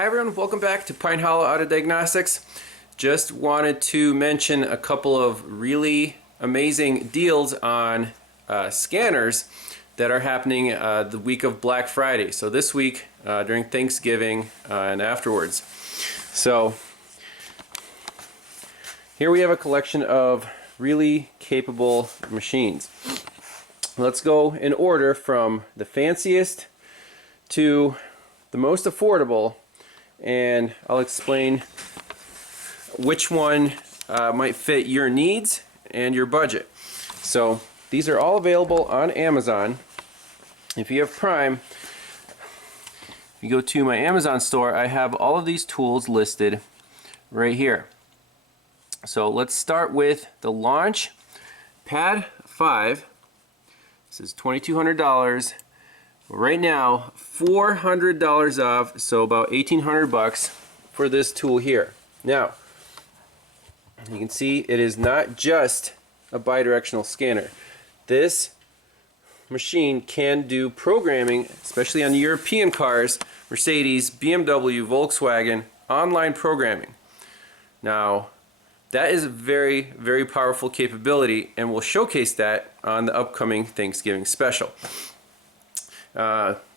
Hi everyone, welcome back to Pine Hollow Auto Diagnostics. Just wanted to mention a couple of really amazing deals on scanners that are happening the week of Black Friday. So this week during Thanksgiving and afterwards. So here we have a collection of really capable machines. Let's go in order from the fanciest to the most affordable, and I'll explain which one might fit your needs and your budget. So these are all available on Amazon. If you have Prime, if you go to my Amazon store, I have all of these tools listed right here. So let's start with the Launch Pad 5. This is $2,200. Right now, $400 off, so about $1,800 for this tool here. Now, you can see it is not just a bidirectional scanner. This machine can do programming, especially on European cars, Mercedes, BMW, Volkswagen, online programming. Now, that is a very, very powerful capability, and we'll showcase that on the upcoming Thanksgiving special.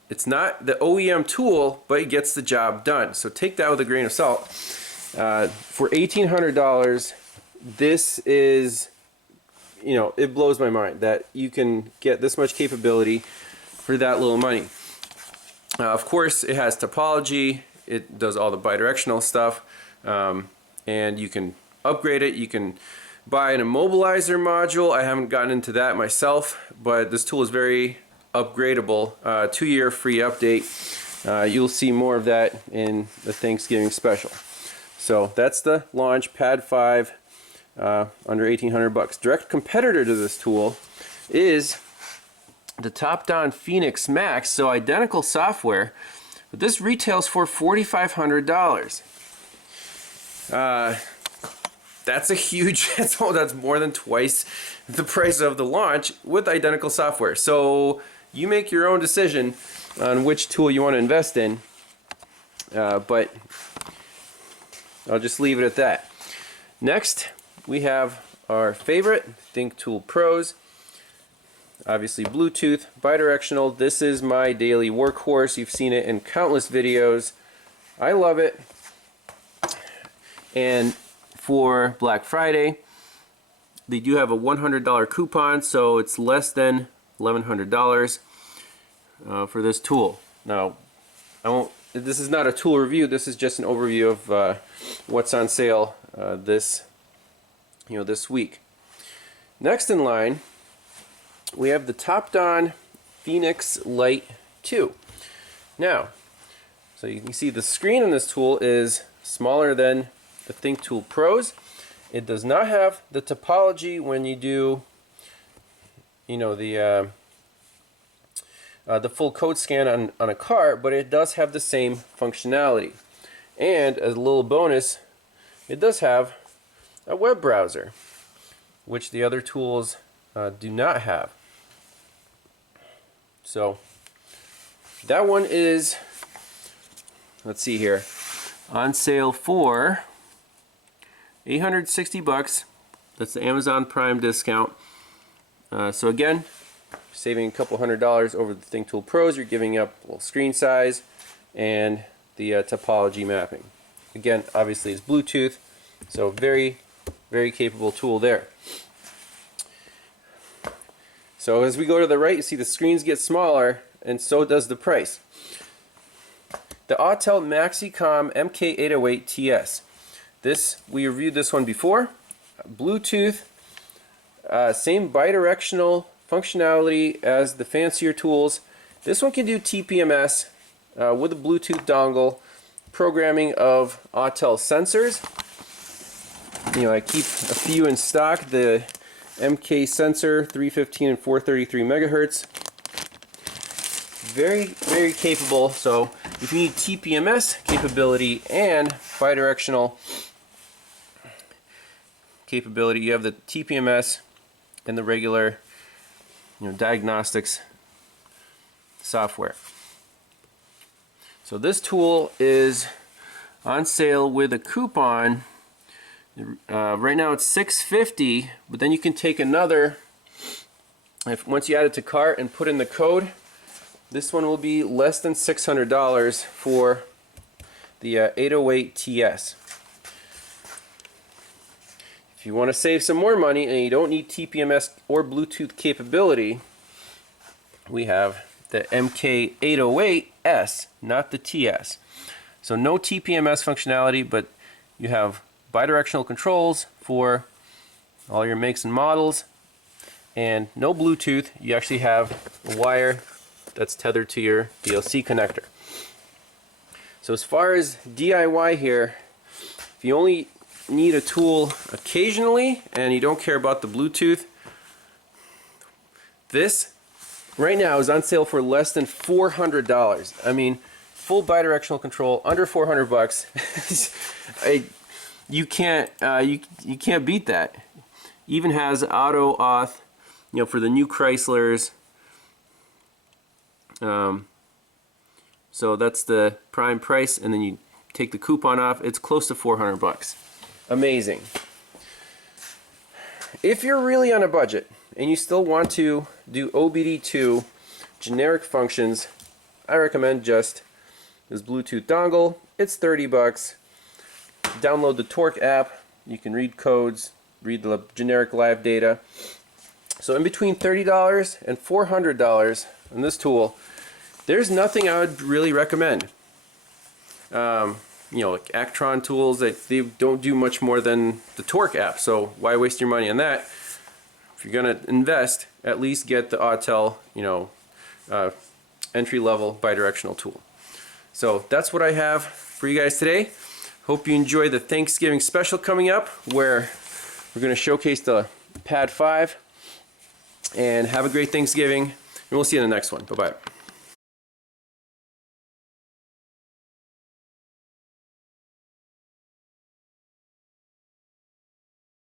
It's not the OEM tool, but it gets the job done. So take that with a grain of salt. For $1,800, this is, you know, it blows my mind that you can get this much capability for that little money. Of course, it has topology. It does all the bidirectional stuff, and you can upgrade it. You can buy an immobilizer module. I haven't gotten into that myself, but this tool is very upgradable. 2-year free update. You'll see more of that in the Thanksgiving special. So that's the Launch Pad 5 under $1,800. Direct competitor to this tool is the TOPDON Phoenix Max, so identical software, but this retails for $4,500. That's a huge, that's more than twice the price of the Launch with identical software. So you make your own decision on which tool you want to invest in, but I'll just leave it at that. Next, we have our favorite ThinkTool Pros. Obviously Bluetooth, bidirectional. This is my daily workhorse. You've seen it in countless videos. I love it. And for Black Friday, they do have a $100 coupon, so it's less than $1,100 for this tool. Now, this is not a tool review. This is just an overview of what's on sale this week. Next in line, we have the TOPDON Phoenix LITE 2. Now, so you can see the screen on this tool is smaller than the ThinkTool Pros. It does not have the topology when you do, you know, the full code scan on a car, but it does have the same functionality. And as a little bonus, it does have a web browser, which the other tools do not have. So that one is, let's see here, on sale for $860. That's the Amazon Prime discount. So again, saving a couple $100 over the ThinkTool Pros. You're giving up a little screen size and the topology mapping. Again, obviously it's Bluetooth, so very, very capable tool there. So as we go to the right, you see the screens get smaller, and so does the price. The AUTEL MAXICOM MK808TS. We reviewed this one before. Bluetooth, same bidirectional functionality as the fancier tools. This one can do TPMS with a Bluetooth dongle, programming of AUTEL sensors. You know, I keep a few in stock. The MK sensor, 315 and 433 megahertz. Very, very capable. So if you need TPMS capability and bidirectional capability, you have the TPMS and the regular, you know, diagnostics software. So this tool is on sale with a coupon. Right now it's $6.50, but then you can take another. Once you add it to cart and put in the code, this one will be less than $600 for the 808 TS. If you want to save some more money and you don't need TPMS or Bluetooth capability, we have the MK808S, not the TS. So no TPMS functionality, but you have bidirectional controls for all your makes and models, and no Bluetooth. You actually have a wire that's tethered to your DLC connector. So as far as DIY here, if you only need a tool occasionally and you don't care about the Bluetooth, this right now is on sale for less than $400. I mean, full bidirectional control under 400 bucks. You can't beat that. Even has auto auth, you know, for the new Chryslers. So that's the prime price, and then you take the coupon off. It's close to 400 bucks. Amazing. If you're really on a budget and you still want to do OBD II generic functions, I recommend just this Bluetooth dongle. It's 30 bucks. Download the Torque app. You can read codes, read the generic live data. So in between $30 and $400 on this tool, there's nothing I would really recommend. You know, like Actron tools, they don't do much more than the Torque app, so why waste your money on that? If you're gonna invest, at least get the AUTEL, you know, entry-level bidirectional tool. So that's what I have for you guys today. Hope you enjoy the Thanksgiving special coming up, where we're gonna showcase the Pad 5. And have a great Thanksgiving, and we'll see you in the next one. Bye-bye.